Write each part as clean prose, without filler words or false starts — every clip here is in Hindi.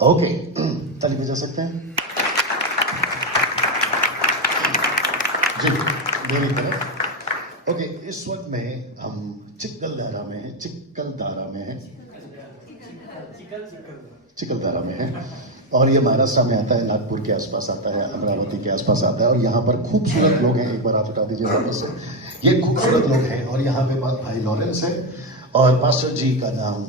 ओके, ताली बजा सकते हैं जी मेरी तरफ। ओके, इस वक्त में हम चिकलदारा में हैं और ये महाराष्ट्र में आता है, नागपुर के आसपास आता है, अमरावती के आसपास आता है और यहाँ पर खूबसूरत लोग हैं। एक बार हाथ उठा दीजिए वापस से। ये खूबसूरत लोग हैं और यहाँ पे भाई लॉरेंस है और पास्टर जी का नाम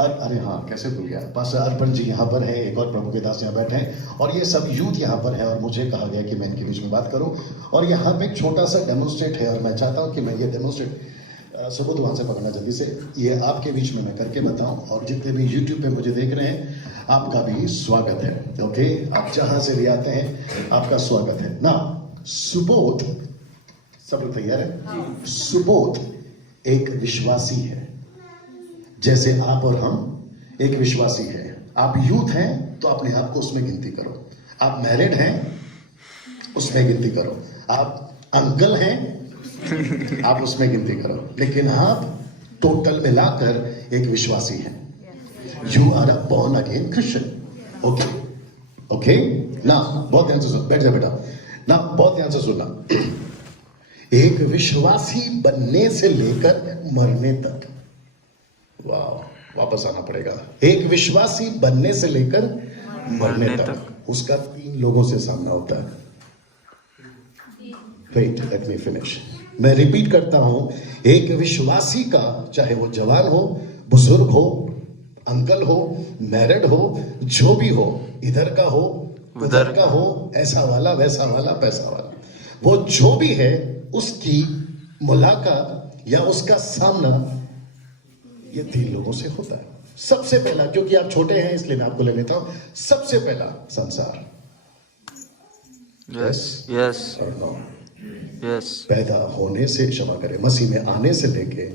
अरे हाँ, कैसे भूल गया, पास्टर अर्पण जी यहाँ पर है, एक और प्रभु के दास यहाँ बैठे हैं और ये सब यूथ यहाँ पर है और मुझे कहा गया कि मैं इनके बीच में बात करूं और यहाँ पे एक छोटा सा डेमोन्स्ट्रेट है और मैं चाहता हूँ कि मैं ये डेमोन्स्ट्रेट सबूत वहां से पकड़ना जल्दी से, ये आपके बीच में मैं करके बताऊं और जितने भी यूट्यूब पे मुझे देख रहे हैं आपका भी स्वागत है। ओके, आप जहां से भी आते हैं आपका स्वागत है ना। सुबोध, सब लोग तैयार है? सुबोध एक विश्वासी है, जैसे आप और हम एक विश्वासी है। आप यूथ हैं तो अपने आप को उसमें गिनती करो, आप मैरिड हैं उसमें गिनती करो, आप अंकल हैं आप उसमें गिनती करो, लेकिन आप टोटल मिलाकर एक विश्वासी हैं। You are a born again Christian. Okay okay ना, बहुत ध्यान से सुन, बैठ जा बेटा ना, बहुत ध्यान से सुनना। एक विश्वासी बनने से लेकर मरने तक, वाह, वापस आना पड़ेगा। एक विश्वासी बनने से लेकर मरने तक उसका 3 लोगों से सामना होता है। Wait, let me finish. मैं रिपीट करता हूं, एक विश्वासी का, चाहे वो जवान हो, बुजुर्ग हो, अंकल हो, मैरिड हो, जो भी हो, इधर का हो उधर का हो, ऐसा वाला वैसा वाला पैसा वाला, वो जो भी है उसकी मुलाकात या उसका सामना ये 3 लोगों से होता है। सबसे पहला, क्योंकि आप छोटे हैं इसलिए मैं आपको ले लेता हूं, सबसे पहला संसार। यस यस और नो, यस। पैदा होने से, क्षमा करें, मसीह में आने से लेके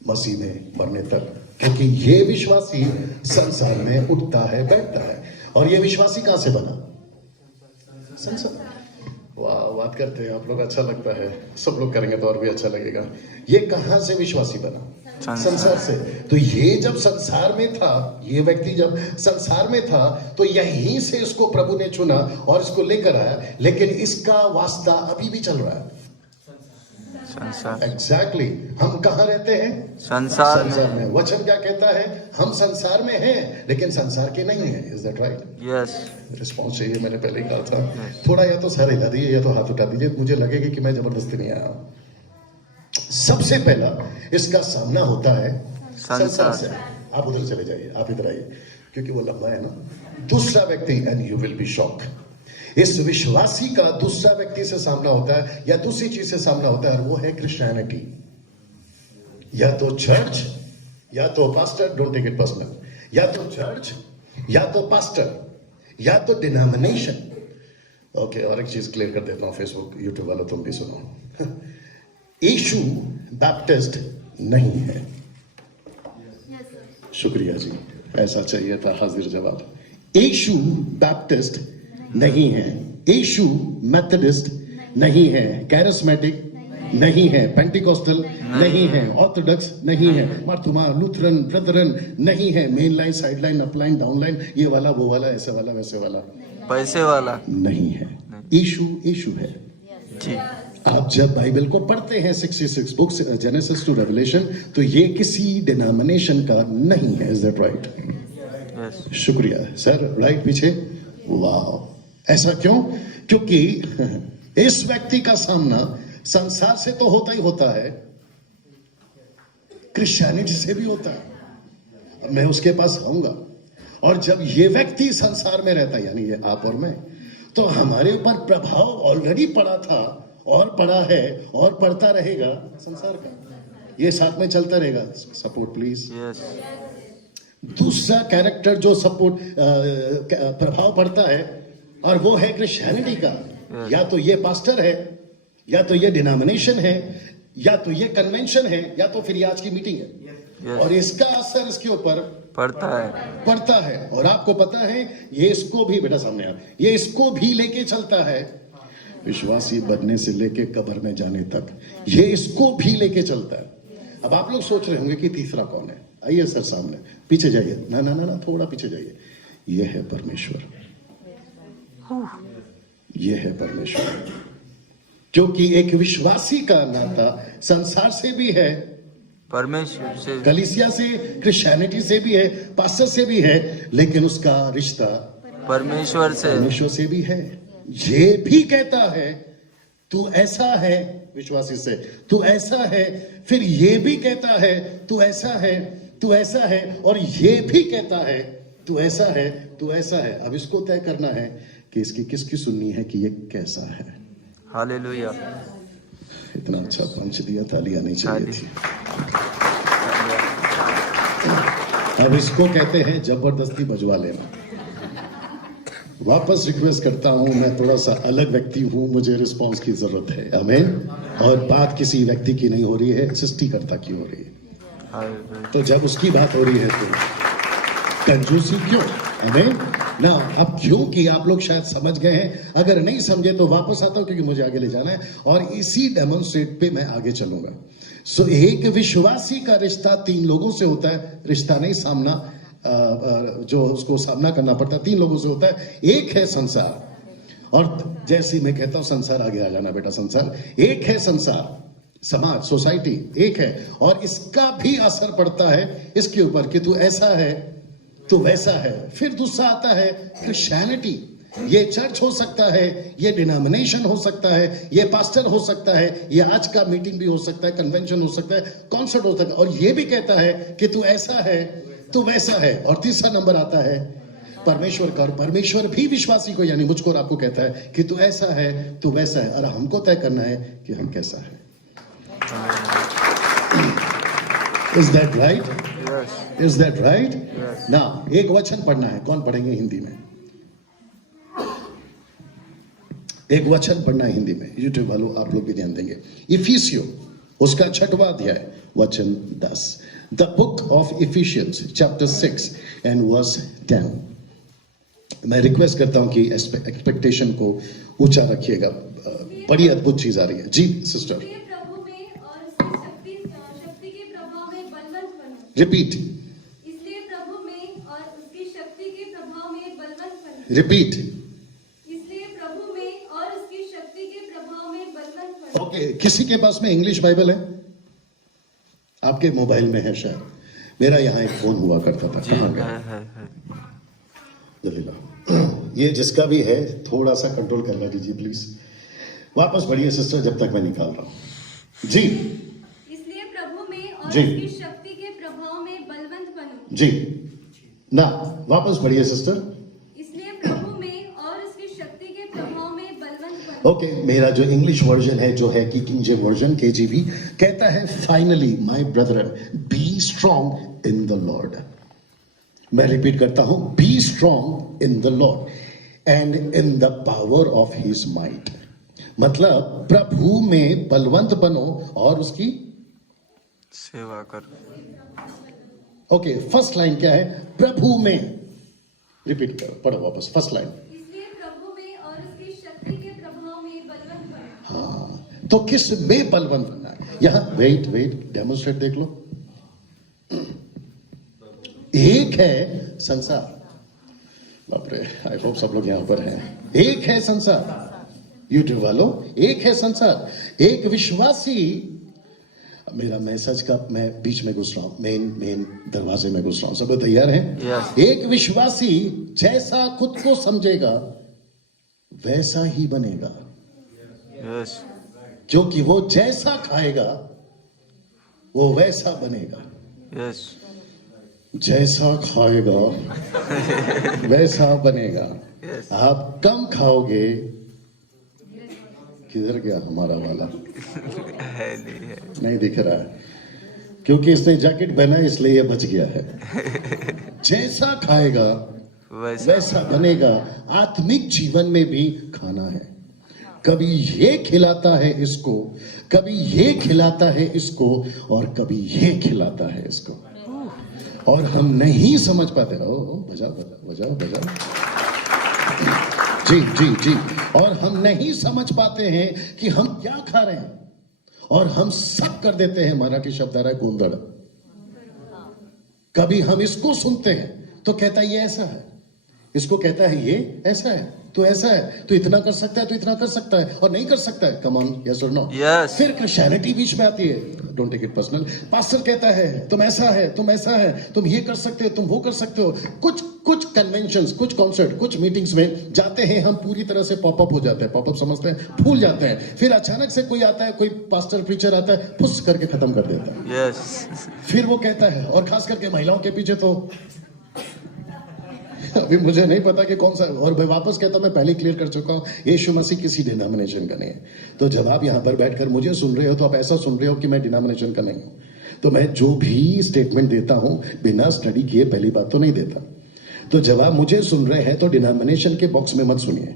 मसीह में मरने तक, क्योंकि ये विश्वासी संसार में उठता है बैठता है। और ये विश्वासी कहां से बना? संसार। वाह, बात करते हैं आप लोग, अच्छा लगता है, सब लोग करेंगे तो और भी अच्छा लगेगा। ये कहां से विश्वासी बना? संसार से। तो ये जब संसार में था, ये व्यक्ति जब संसार में था तो यहीं से इसको प्रभु ने चुना और इसको लेकर आया, लेकिन इसका वास्ता अभी भी चल रहा है संसार। एग्जैक्टली। हम कहाँ रहते हैं? संसार में। वचन क्या कहता है? हम संसार में हैं लेकिन संसार के नहीं है। Is that right? Yes. Response चाहिए, मैंने पहले ही कहा था। थोड़ा या तो सर हिला दीजिए या तो हाथ उठा दीजिए, मुझे लगेगा कि मैं जबरदस्ती नहीं आया। सबसे पहला इसका सामना होता है संसार से। आप उधर चले जाइए, आप इधर आइए, क्योंकि वो लंबा है ना। दूसरा व्यक्ति, and you will be shock, इस विश्वासी का दूसरा व्यक्ति से सामना होता है या दूसरी चीज से सामना होता है, और वो है क्रिश्चियनिटी। या तो चर्च या तो pastor, don't take it personal, या तो चर्च या तो पास्टर या तो डिनोमिनेशन। ओके, और एक चीज क्लियर कर देता हूं, फेसबुक यूट्यूब वालों तुम भी सुनो। यीशु बैप्टिस्ट नहीं है। शुक्रिया जी, ऐसा चाहिए था हाजिर जवाब। यीशु बैप्टिस्ट नहीं है, यीशु मेथोडिस्ट नहीं है, कैरिस्मेटिक नहीं है, पेंटिकोस्टल नहीं है, ऑर्थोडॉक्स नहीं है, मार्थुमा, लूथरन, ब्रदरन नहीं है, main line, side line, upline, down line, ये वाला वो वाला, ऐसे वाला वैसे वाला, पैसे वाला नहीं है। यीशु यीशु है जी। आप जब बाइबल को पढ़ते हैं 66 बुक्स, जेनेसिस टू रेवलेशन, तो ये किसी डिनोमिनेशन का नहीं है। Is that right? यस। शुक्रिया सर, राइट पीछे। वाह, ऐसा क्यों? क्योंकि इस व्यक्ति का सामना संसार से तो होता ही होता है, क्रिश्चियनिटी से भी होता है। मैं उसके पास आऊंगा, और जब ये व्यक्ति संसार में रहता है, यानी ये आप और मैं, तो हमारे ऊपर प्रभाव ऑलरेडी पड़ा था और पड़ा है और पड़ता रहेगा संसार का। ये साथ में चलता रहेगा। Support please. यस। दूसरा कैरेक्टर जो सपोर्ट प्रभाव पड़ता है, और वो है क्रिश्चियनिटी का। या तो ये पास्टर है, या तो ये डिनोमिनेशन है, या तो ये कन्वेंशन है, या तो फिर ये आज की मीटिंग है। और इसका असर इसके ऊपर पड़ता है। और आपको पता है, ये इसको भी, बेटा सामने आप, ये इसको भी लेके चलता है, विश्वासी बनने से लेके कब्र में जाने तक, ये इसको भी लेके चलता है। अब आप लोग सोच रहे होंगे कि तीसरा कौन है? आइए सर सामने, पीछे जाइए, ना ना ना ना, थोड़ा पीछे जाइए। ये है परमेश्वर, ये है परमेश्वर। क्योंकि एक विश्वासी का नाता संसार से भी है, परमेश्वर से, कलीसिया से, क्रिश्चियनिटी से भी है, पास्टर से भी है, लेकिन उसका रिश्ता परमेश्वर से, परमेश्वर से भी है। ये भी कहता है तू ऐसा है, विश्वासी से तू ऐसा है, फिर ये भी कहता है तू ऐसा है, तू ऐसा है, और ये भी कहता है तू ऐसा है, तू ऐसा है। अब इसको तय करना है कि इसकी किसकी सुननी है कि ये कैसा है। हालेलुया। इतना अच्छा पंच दिया, ताली आनी चाहिए थी। अब इसको कहते हैं जबरदस्ती बजवा लेना। वापस रिक्वेस्ट करता हूं, मैं थोड़ा सा अलग व्यक्ति हूं, मुझे रिस्पांस की जरूरत है। आमीन। और बात किसी व्यक्ति की नहीं हो रही है, सृष्टिकर्ता की हो रही है। हालेलुया। तो जब उसकी बात हो रही है तो कंजूसी क्यों? आमीन ना। अब क्योंकि आप लोग शायद समझ गए हैं, अगर नहीं समझे तो वापस आता हूं, क्योंकि मुझे आगे ले जाना है और इसी डेमोन्स्ट्रेट पे मैं आगे चलूंगा। सो एक विश्वासी का रिश्ता 3 लोगों से होता है। रिश्ता नहीं, सामना, जो उसको सामना करना पड़ता है 3 लोगों से होता है। एक है संसार, और जैसे मैं कहता हूं संसार, आगे आ जाना बेटा, संसार एक है, संसार समाज सोसाइटी एक है, और इसका भी असर पड़ता है इसके ऊपर कि तू ऐसा है, तू वैसा है। फिर दूसरा आता है क्रिश्चियनिटी। ये चर्च हो सकता है, ये डिनोमिनेशन हो सकता है, ये पास्टर हो सकता है, ये आज का मीटिंग भी हो सकता है, कन्वेंशन हो सकता है, कॉन्सर्ट हो सकता है, और ये भी कहता है कि तू ऐसा है, तू वैसा है। और तीसरा नंबर आता है परमेश्वर का, और परमेश्वर भी विश्वासी को यानी मुझको और आपको कहता है कि तू ऐसा है, तू वैसा है, और हमको तय करना है कि हम कैसा है। Is that right? Yes. Is that right? Yes. ना एक वचन पढ़ना है, कौन पढ़ेंगे हिंदी में? एक वचन पढ़ना है हिंदी में, यूट्यूब वालों आप लोग भी ध्यान देंगे। इफिसियो उसका 6वां अध्याय वचन 10। The book of Ephesians chapter 6 and verse 10। मैं रिक्वेस्ट करता हूं कि एक्सपेक्टेशन को ऊंचा रखिएगा, बड़ी अद्भुत चीज आ रही है। जी सिस्टर, रिपीट। इसलिए प्रभु में और उसकी शक्ति के प्रभाव में बलवंत बनो। रिपीट। इसलिए प्रभु में और उसकी शक्ति के प्रभाव में बलवंत बनो। ओके, किसी के पास में इंग्लिश बाइबल है? आपके मोबाइल में है शायद। मेरा यहाँ एक फोन हुआ करता था। जी, कहाँ गया? है। दलीला। ये जिसका भी है थोड़ा सा कंट्रोल करवा दीजिए प्लीज। वापस बढ़िए सिस्टर, जब तक मैं निकाल रहा हूँ। जी। इसलिए प्रभु में और जी। उसकी शक्ति के प्रभाव में बलवंत बनो। जी ना, वापस बढ़िए सिस्टर। इसलिए प्रभु में और उसकी शक्ति के प्रभाव में बलवंत बनो। ओके, मेरा जो इंग्लिश वर्जन है, जो है कि किंग जेम्स वर्जन केजीवी, कहता है finally my Brethren be strong in the Lord. मैं रिपीट करता हूं, be strong in the Lord and in the power of his might. मतलब प्रभु में बलवंत बनो और उसकी सेवा कर। ओके, फर्स्ट लाइन क्या है? प्रभु में। रिपीट करो, पढ़ो वापस फर्स्ट लाइन। इसलिए प्रभु में और उसकी शक्ति के प्रभाव में बलवंत बनो। हाँ, तो किस में बलवंत बनना है? यहां वेट डेमोन्स्ट्रेट देख लो। एक है संसार, बाप रे, आई होप सब लोग यहां पर हैं। एक है संसार, यूट्यूब वालों, एक है संसार। एक विश्वासी, मेरा मैसेज का मैं बीच में घुस रहा हूं, मेन दरवाजे में घुस रहा हूं, सब तैयार हैं? Yes. एक विश्वासी जैसा खुद को समझेगा वैसा ही बनेगा, यस, क्योंकि वो जैसा खाएगा वो वैसा बनेगा। यस, जैसा खाएगा वैसा बनेगा। Yes. आप कम खाओगे, किधर गया हमारा वाला? है नहीं है। नहीं दिख रहा है, क्योंकि इसने जैकेट पहना है इसलिए ये बच गया है। जैसा खाएगा वैसा बनेगा। आत्मिक जीवन में भी खाना है, कभी ये खिलाता है इसको, कभी ये खिलाता है इसको, और कभी ये खिलाता है इसको, और हम नहीं समझ पाते। बजाओ जी, और हम नहीं समझ पाते हैं कि हम क्या खा रहे हैं, और हम सब कर देते हैं। मराठी शब्द आ रहा है गोंधड़। कभी हम इसको सुनते हैं तो कहता है ये ऐसा है, इसको कहता है ये ऐसा है, तो ऐसा है, तो इतना कर सकता है, तो इतना कर सकता है, और नहीं कर सकता है, कम ऑन, यस और नो। Yes. फिर क्रिश्चियनिटी बीच में आती है, don't take it personal. Pastor कहता है तुम ऐसा है, तुम ऐसा है, तुम ये कर सकते हो, तुम वो कर सकते हो। कुछ कन्वेंशंस, कुछ कॉन्सर्ट, कुछ मीटिंग्स में जाते हैं हम, पूरी तरह से पॉपअप हो जाते हैं, पॉपअप समझते हैं, फूल जाते हैं। फिर अचानक से कोई आता है, कोई पास्टर प्रीचर आता है, फुस करके खत्म कर देता है। Yes. फिर वो कहता है, और खास करके महिलाओं के पीछे तो अभी मुझे नहीं पता कि कौन सा, और मैं वापस कहता हूं, मैं पहले क्लियर कर चुका हूं, यीशु मसीह किसी डिनोमिनेशन का नहीं है। तो जब आप यहां पर बैठकर मुझे सुन रहे हो तो आप ऐसा सुन रहे हो कि मैं डिनोमिनेशन का नहीं हूं। तो मैं जो भी स्टेटमेंट देता हूं बिना स्टडी किए पहली बात तो नहीं देता। तो जब आप मुझे सुन रहे हैं तो डिनोमिनेशन के बॉक्स में मत सुनिए,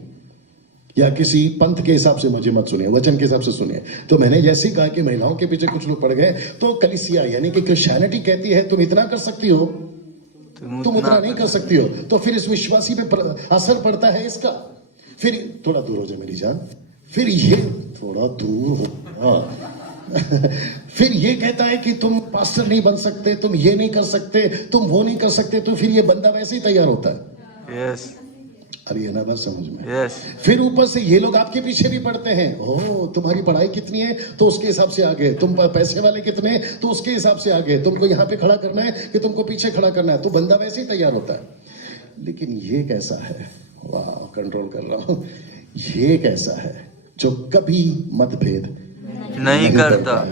या किसी पंथ के हिसाब से मुझे मत सुनिए, वचन के हिसाब से सुनिए। तो मैंने जैसे ही कहा कि महिलाओं के पीछे कुछ लोग पड़ गए, तो कलीसिया यानी कि क्रिश्चियनिटी कहती है तुम इतना कर सकती हो, तुम उतना नहीं कर सकती हो। तो फिर इस विश्वासी पे असर पड़ता है इसका। फिर थोड़ा दूर हो जाए मेरी जान, फिर ये थोड़ा दूर हो फिर ये कहता है कि तुम पास्टर नहीं बन सकते, तुम ये नहीं कर सकते, तुम वो नहीं कर सकते। तो फिर ये बंदा वैसे ही तैयार होता है। Yes. अरे ये ना बात समझ में। Yes. फिर ऊपर से ये लोग आपके पीछे भी पड़ते हैं। ओह तुम्हारी पढ़ाई कितनी है तो उसके हिसाब से आगे, तुम पैसे वाले कितने हैं तो उसके हिसाब से आगे, तुमको यहाँ पे खड़ा करना है कि तुमको पीछे खड़ा करना है। तो बंदा वैसे ही तैयार होता है। लेकिन ये कैसा है, वाह कंट्रोल कर रहा हूं, ये कैसा है जो कभी मतभेद नहीं करता।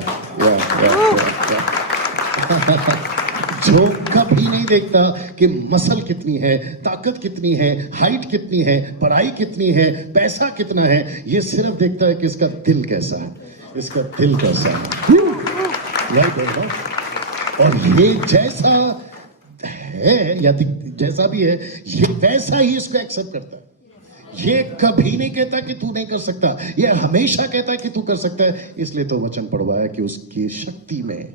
जो कभी नहीं देखता कि मसल कितनी है, ताकत कितनी है, हाइट कितनी है, पढ़ाई कितनी है, पैसा कितना है। ये सिर्फ देखता है कि इसका दिल कैसा है, इसका दिल कैसा है। और ये जैसा है या जैसा भी है, ये वैसा ही इसको एक्सेप्ट करता है। ये कभी नहीं कहता कि तू नहीं कर सकता, ये हमेशा कहता है कि तू कर सकता है। इसलिए तो वचन पढ़वाया कि उसकी शक्ति में,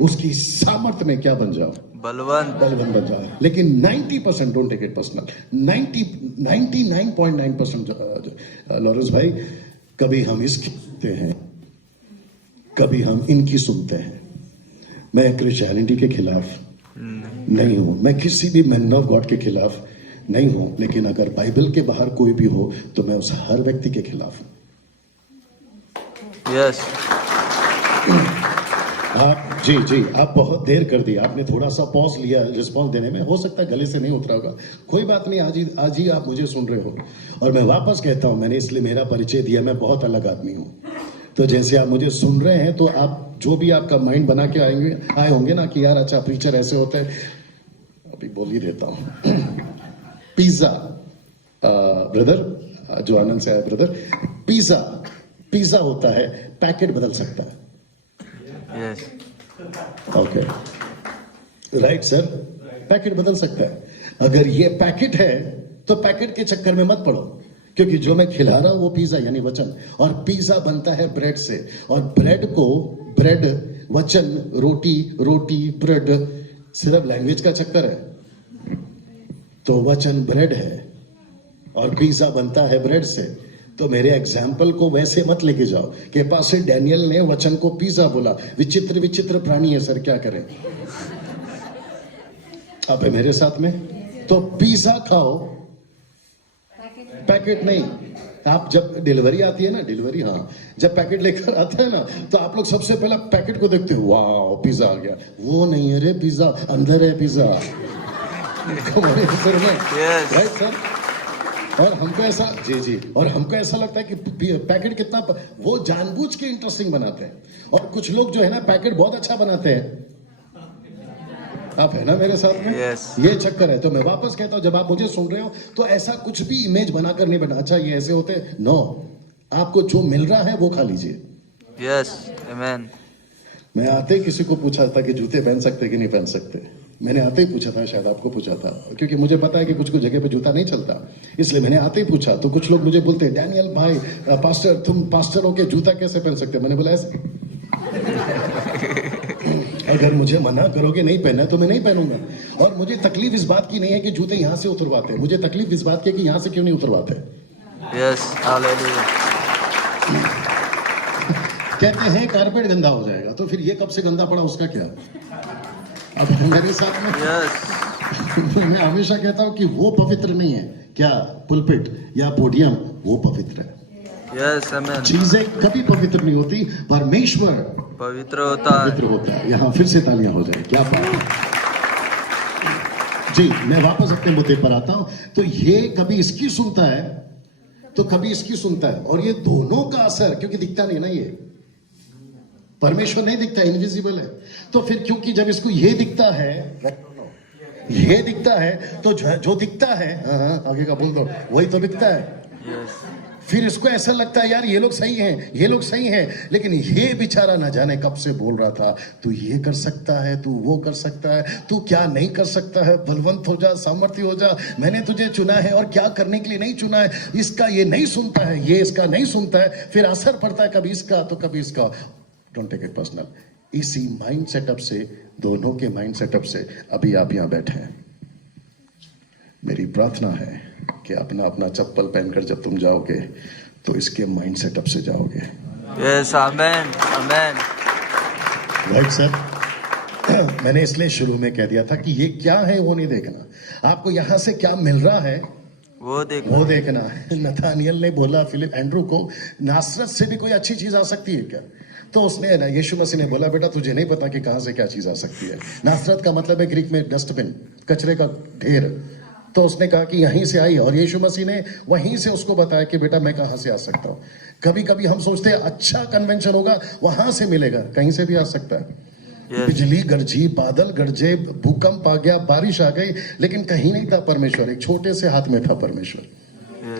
उसकी सामर्थ्य में क्या बन जाओ, बलवान बन जाओ। लेकिन 90%, don't take it personal, 99.9% Lawrence भाई, कभी हम इसकी सुनते हैं, कभी हम इनकी सुनते हैं। मैं क्रिश्चियनिटी के खिलाफ नहीं हूं, मैं किसी भी मैन ऑफ गॉड के खिलाफ नहीं हूं, लेकिन अगर बाइबल के बाहर कोई भी हो तो मैं उस हर व्यक्ति के खिलाफ हूं। Yes. आप जी आप बहुत देर कर दी, आपने थोड़ा सा पॉज लिया रिस्पॉन्स देने में, हो सकता है गले से नहीं उतरा होगा, कोई बात नहीं। आज ही आप मुझे सुन रहे हो, और मैं वापस कहता हूं, मैंने इसलिए मेरा परिचय दिया, मैं बहुत अलग आदमी हूं। तो जैसे आप मुझे सुन रहे हैं तो आप जो भी आपका माइंड बना के आए होंगे ना कि यार अच्छा प्रीचर ऐसे होते हैं, अभी बोल ही देता हूं। पिज्जा ब्रदर, जो आनंद से आया ब्रदर, पिज्जा होता है, पैकेट बदल सकता है। Yes. Okay right sir, packet बदल सकता है। अगर ये पैकेट है तो पैकेट के चक्कर में मत पड़ो, क्योंकि जो मैं खिला रहा हूं वो पिज्जा यानी वचन, और पिज्जा बनता है ब्रेड से, और ब्रेड वचन, रोटी ब्रेड सिर्फ लैंग्वेज का चक्कर है। तो वचन ब्रेड है और पिज्जा बनता है ब्रेड से। तो मेरे एग्जाम्पल को वैसे मत लेके जाओ कि पास्टर डैनियल ने वचन को पिज्जा बोला, विचित्र प्राणी है सर, क्या करें। आप है मेरे साथ में, तो पिज्जा खाओ, पैकेट नहीं। आप जब डिलीवरी आती है ना, हाँ, जब पैकेट लेकर आता है ना, तो आप लोग सबसे पहला पैकेट को देखते हो, वाह पिज्जा आ गया। वो नहीं है रे, पिज्जा अंदर है, पिज्जा हमारे सर में, राइट सर। और हमको ऐसा जी और हमको ऐसा लगता है कि पैकेट कितना वो जानबूझ के इंटरेस्टिंग बनाते हैं, और कुछ लोग जो है ना पैकेट बहुत अच्छा बनाते हैं। आप है ना मेरे साथ में? Yes. ये चक्कर है। तो मैं वापस कहता हूं, जब आप मुझे सुन रहे हो तो ऐसा कुछ भी इमेज बनाकर नहीं बना, अच्छा ये ऐसे होते, नो, आपको जो मिल रहा है वो खा लीजिए। Yes. Amen. मैं आते ही किसी को पूछा था कि जूते पहन सकते कि नहीं पहन सकते। मैंने आते ही पूछा था, शायद आपको पूछा था, क्योंकि मुझे पता है कि कुछ जगह पे जूता नहीं चलता, इसलिए मैंने आते ही पूछा। तो कुछ लोग मुझे बोलते हैं, डैनियल भाई पास्टर, तुम पास्टर होके जूता कैसे पहन सकते? मैंने बोला ऐसे अगर मुझे मना करोगे नहीं पहनना तो मैं नहीं पहनूंगा। और मुझे तकलीफ इस बात की नहीं है कि जूते यहाँ से उतरवाते हैं, मुझे तकलीफ इस बात की है कि यहाँ से क्यों नहीं उतरवाते। Yes. Hallelujah. कहते हैं कारपेट गंदा हो जाएगा, तो फिर ये कब से गंदा पड़ा उसका क्या? अब मेरे साथ में Yes. मैं हमेशा कहता हूं कि वो पवित्र नहीं है, क्या पुलपिट या पोडियम, वो पवित्र है। Yes amen. चीजें कभी पवित्र नहीं होती, परमेश्वर पवित्र होता है। पवित्र होता है। यहाँ फिर से तालियां हो जाए, क्या बात है। जी, मैं वापस अपने मुद्दे पर आता हूं। तो ये कभी इसकी सुनता है तो कभी इसकी सुनता है, और ये दोनों का असर, क्योंकि दिखता नहीं ना, ये परमेश्वर नहीं दिखता, इनविजिबल है। तो फिर क्योंकि जब इसको ये दिखता है, तो जो दिखता है, आगे का बोल दो, वही तो दिखता है। यस फिर इसको ऐसा लगता है यार ये लोग सही हैं, ये लोग सही हैं, लेकिन ये बेचारा न जाने कब से बोल रहा था तू ये कर सकता है, तू वो कर सकता है, तू क्या नहीं कर सकता है, बलवंत हो जा, सामर्थ्य हो जा, मैंने तुझे चुना है और क्या करने के लिए नहीं चुना है। इसका ये नहीं सुनता है, ये इसका नहीं सुनता है, फिर असर पड़ता है कभी इसका तो कभी इसका। Don't take it personal. इसी माइंड सेटअप से, दोनों के माइंड सेटअप से अभी आप यहाँ बैठे हैं। मेरी प्रार्थना है कि अपना अपना चप्पल पहनकर जब तुम जाओगे तो इसके माइंड सेटअप से जाओगे। Yes amen amen. Right sir. मैंने इसलिए शुरू में कह दिया था कि ये क्या है वो नहीं देखना, आपको यहां से क्या मिल रहा है वो देखना है। नथानियल ने बोला फिलिप एंड्रू को, नासरत से भी कोई अच्छी चीज आ सकती है क्या? तो उसने ना, यीशु मसीह ने बोला बेटा तुझे नहीं पता कि कहां से क्या चीज आ सकती है। नासरत का मतलब है ग्रीक में डस्टबिन, कचरे का ढेर। तो उसने कहा कि यहीं से आई, और यीशु मसीह ने वहीं से उसको बताया कि बेटा मैं कहां से आ सकता हूं। कभी कभी हम सोचते हैं अच्छा कन्वेंशन होगा, वहां से मिलेगा, कहीं से भी आ सकता है। बिजली गरजी, बादल गरजे, भूकंप आ गया, बारिश आ गई, लेकिन कहीं नहीं था परमेश्वर। एक छोटे से हाथ में था परमेश्वर,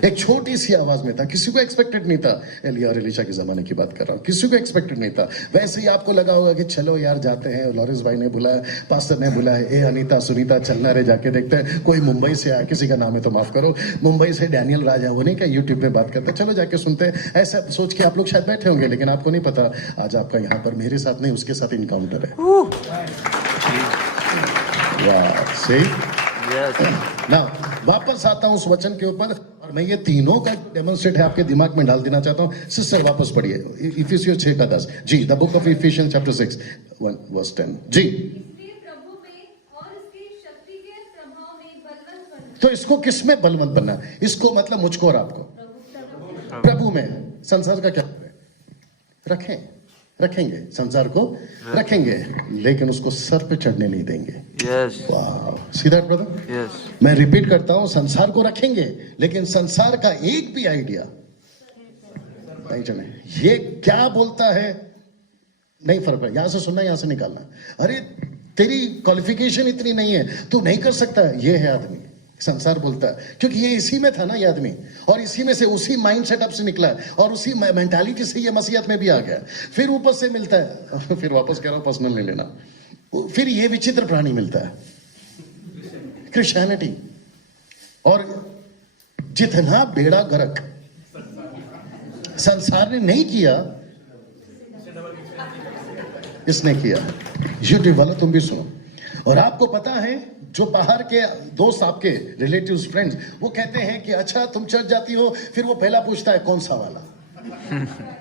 एक छोटी सी आवाज में था। किसी को एक्सपेक्टेड नहीं था। एलिया और एलिशा के जमाने की बात कर रहा हूँ, किसी को एक्सपेक्टेड नहीं था। वैसे ही आपको लगा होगा कि चलो यार जाते हैं, लॉरेंस भाई ने बुलाया, पास्टर ने बुलाया, ए अनीता सुनीता चलना रे, जाके देखते हैं। कोई मुंबई से आया, किसी का नाम है तो माफ करो, मुंबई से डैनियल राजा, वो नहीं क्या यूट्यूब पे बात करते, चलो जाके सुनते हैं। ऐसा सोच के आप लोग शायद बैठे होंगे, लेकिन आपको नहीं पता आज आपका यहाँ पर मेरे साथ नहीं उसके साथ इनकाउंटर है। ना वापस आता हूं उस वचन के ऊपर, और मैं ये तीनों का डेमोन्स्ट्रेट है आपके दिमाग में डाल देना चाहता हूं। सिस्टर वापस पढ़िए इफिसियों 6:10। जी, the book of Ephesians chapter 6 verse 10। जी, इसलिए प्रभु में और उसकी शक्ति के प्रभाव में बलवंत बनो। तो इसको किस में बलवंत बनना? इसको मतलब मुझको और आपको प्रभु में। संसार का क्या रखेंगे, संसार को रखेंगे, लेकिन उसको सर पे चढ़ने नहीं देंगे। यस वाह, सीधा ब्रदर। यस मैं रिपीट करता हूं, संसार को रखेंगे, लेकिन संसार का एक भी आइडिया नहीं चले। ये क्या बोलता है नहीं फर्क पड़ेगा, यहां से सुनना, यहां से निकालना। अरे तेरी क्वालिफिकेशन इतनी नहीं है, तू नहीं कर सकता। ये है आदमी, संसार बोलता है, क्योंकि ये इसी में था ना ये आदमी, और इसी में से, उसी माइंड सेटअप से निकला है, और उसी मेंटालिटी से ये मसीहत में भी आ गया। फिर ऊपर से मिलता है फिर वापस कह रहा हूं, पर्सनल नहीं लेना। फिर ये विचित्र प्राणी मिलता है, क्रिश्चियनिटी। और जितना बेड़ा गर्क संसार ने नहीं किया, इसने किया। यूट्यूब वाला तुम भी सुनो। और आपको पता है, जो बाहर के दोस्त आपके रिलेटिव्स फ्रेंड्स, वो कहते हैं कि अच्छा तुम चर्च जाती हो, फिर वो पहला पूछता है कौन सा वाला।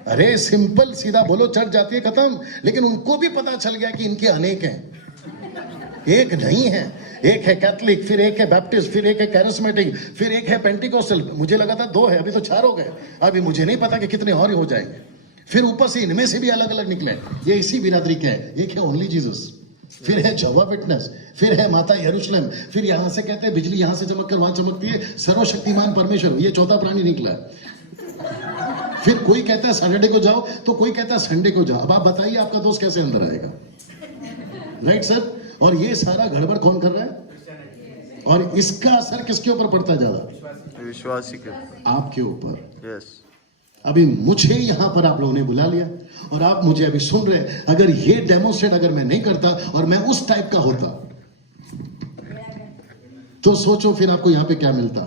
अरे सिंपल सीधा बोलो, चर्च जाती है, खत्म। लेकिन उनको भी पता चल गया कि इनके अनेक हैं, एक नहीं है। एक है कैथलिक, फिर एक है बैप्टिस्ट, फिर एक है कैरिस्मेटिक, फिर एक है पेंटिकोस्टल। मुझे लगा था 2 है, अभी तो 4 हो गए। अभी मुझे नहीं पता कि कितने और हो जाएंगे। फिर ऊपर से इनमें से भी अलग अलग निकले। ये इसी बिरादरी के हैं। एक है ओनली जीसस, फिर है जवा विटनेस, फिर है माता यरूशलेम, फिर यहां से कहते हैं बिजली यहां से चमक कर वहां चमकती है, सर्वशक्तिमान परमेश्वर। ये चौथा प्राणी निकला। फिर कोई कहता है सैटरडे को जाओ, तो कोई कहता है संडे को जाओ। अब आप बताइए आपका दोस्त कैसे अंदर आएगा? Right sir. और ये सारा गड़बड़ कौन कर रहा है? और इसका असर किसके ऊपर पड़ता है ज्यादा? विश्वासी के, आपके ऊपर। यस। अभी मुझे यहां पर आप लोगों ने बुला लिया, और आप मुझे अभी सुन रहे। अगर ये डेमोन्स्ट्रेट अगर मैं नहीं करता और मैं उस टाइप का होता, तो सोचो फिर आपको यहां पे क्या मिलता।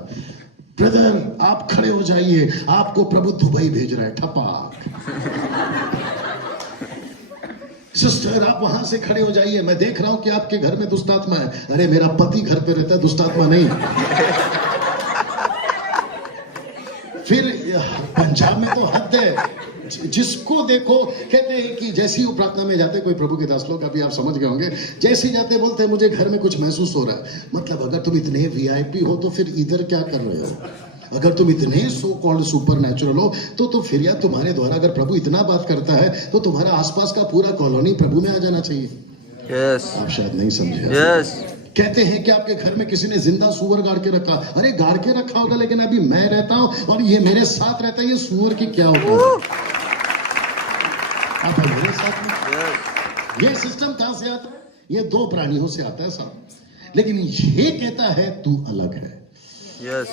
ब्रदर आप खड़े हो जाइए, आपको प्रभु दुबई भेज रहा है, ठपाक। सिस्टर आप वहां से खड़े हो जाइए, मैं देख रहा हूं कि आपके घर में दुष्ट आत्मा है। अरे मेरा पति घर पे रहता है, दुष्ट आत्मा नहीं। फिर पंजाब में तो हद है, जिसको देखो कहते हैं कि जैसे ही वो प्रार्थना में जाते, कोई प्रभु के दास लोग, अभी आप समझ गए होंगे, जैसे ही जाते बोलते हैं मुझे घर में कुछ महसूस हो रहा है। मतलब अगर तुम इतने वीआईपी हो तो फिर इधर क्या कर रहे हो? अगर तुम इतने सो कॉल्ड सुपर नेचुरल हो तो फिर यार तुम्हारे द्वारा अगर प्रभु इतना बात करता है तो तुम्हारा आसपास का पूरा कॉलोनी प्रभु में आ जाना चाहिए। यस आप शायद नहीं समझे। यस कहते हैं कि आपके घर में किसी ने जिंदा सुअर गाड़ के रखा। अरे गाड़ के रखा होगा, लेकिन अभी मैं रहता हूं और ये मेरे साथ रहता है, ये सुअर की क्या होता है? आप है मेरे साथ में। यस ये सिस्टम कहां से आता है? ये दो प्राणियों से आता है साहब, लेकिन ये कहता है तू अलग है। यस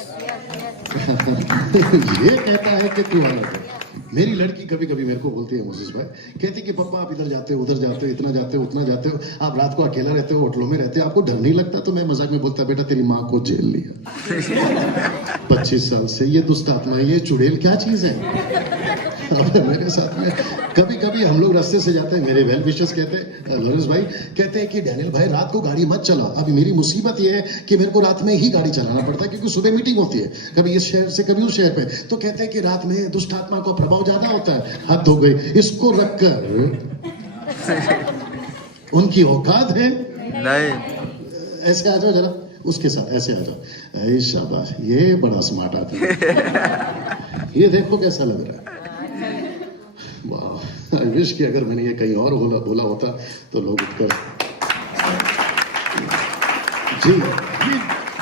ये कहता है कि तू अलग है। मेरी लड़की कभी कभी मेरे को बोलती है, मोसेस भाई, कहती कि पापा आप इधर जाते हो, उधर जाते हो, इतना जाते हो, उतना जाते हो, आप रात को अकेला रहते हो, होटलों में रहते हो, आपको डर नहीं लगता? तो मैं मजाक में बोलता, बेटा तेरी माँ को जेल लिया 25 साल से, ये दुष्ट आत्मा है, ये चुड़ैल क्या चीज है? अब मेरे साथ में कभी कभी हम लोग रास्ते से जाते हैं, मेरे वेल विशर्स कहते हैं, लॉरेंस भाई कहते हैं कि डैनियल भाई रात को गाड़ी मत चलाओ। अभी मेरी मुसीबत ये है कि मेरे को रात में ही गाड़ी चलाना पड़ता है, क्योंकि सुबह मीटिंग होती है, कभी इस शहर से कभी उस शहर पे। तो कहते हैं कि रात में दुष्ट आत्मा का प्रभाव ज्यादा होता है। हद हो गई, इसको रखकर उनकी औकात है। नहीं ऐसे आ जाओ जरा, उसके साथ ऐसे आ जाओ। ऐ शाबाश, ये बड़ा स्मार्ट आदमी है। ये देखो कैसा लग रहा है। वाह, आई विश कि अगर मैंने ये कहीं और बोला होता तो लोग उठकर जी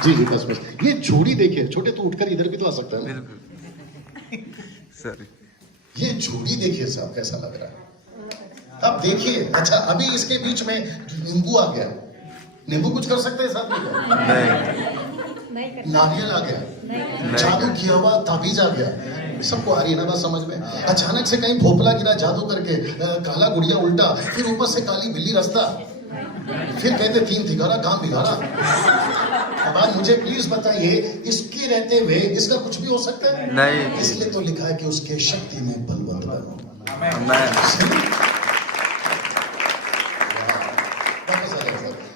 जी जी बस बस। ये जोड़ी देखिए, छोटे तू उठकर इधर भी तो आ सकता है ना। बिल्कुल सॉरी ये जोड़ी देखिए साहब कैसा लग रहा है। अब देखिए, अच्छा अभी इसके बीच में नींबू आ गया। नींबू कुछ कर सकते हैं साथ में? नहीं नारियल आ गया, जादू किया हुआ ताबीज आ गया। सबको आ रही है ना बात समझ में? अचानक से कहीं भोपला गिरा जादू करके, काला गुड़िया उल्टा, फिर ऊपर से काली बिल्ली रास्ता, फिर कहते 3 तिगारा काम बिगाड़ा। अब आज मुझे प्लीज बताइए, इसके रहते हुए इसका कुछ भी हो सकता है? नहीं इसलिए तो लिखा है कि उसके शक्ति में बलवंत बनो। मैं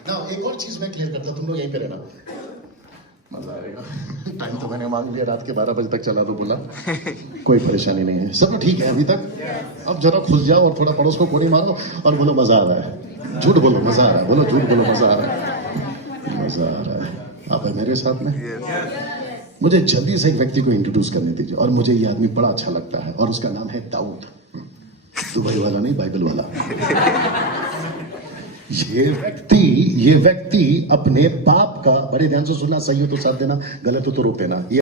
ना एक और चीज मैं क्लियर करता, तुम लोग यहीं पे रहना, मजा आएगा। टाइम तो मैंने मांग लिया, रात के 12 बजे तक चला दो बोला, कोई परेशानी नहीं है, सब ठीक है अभी तक। अब जरा खुल जाओ और थोड़ा पड़ोस को कोड़ी मारो और बोलो मजा आ रहा है। झूठ बोलो मजा आ रहा है, बोलो झूठ बोलो मजा आ रहा है, मजा आ रहा है। आप है मेरे साथ में। मुझे जल्दी से एक व्यक्ति को इंट्रोड्यूस करने दीजिए, और मुझे ये आदमी बड़ा अच्छा लगता है, और उसका नाम है दाऊद। दुबई वाला नहीं, बाइबल वाला। ये व्यक्ति अपने बाप का, बड़े ध्यान से सुनना, सही हो तो साथ देना, गलत हो तो रोक देना।